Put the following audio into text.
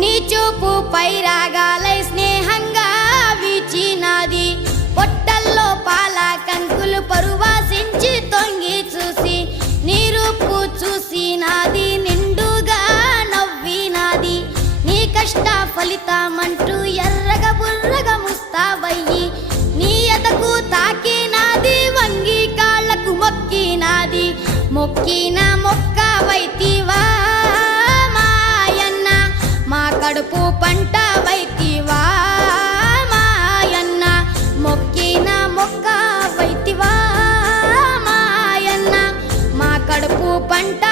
నీ చూపు పై రాగాలై స్నేహంగా వీచినాది. పొట్టల్లో పాల కంకులు పరువాసించి తొంగి చూసి నీ రూపు చూసి నాది నిండుగా నవ్వినాది. నీ కష్ట ఫలితమంటూ ఎర్రగ బుర్రగ ముస్తావయ్యి. నీ ఎదకు తాకినాది వంగి కాళ్ళకు మొక్కినాది. మొక్కిన మొక్క వైతివా కడుపు పంట వైతివా మాయన్న మొక్కిన మొక్క వైతివా మాయన్న. మా కడుపు పంట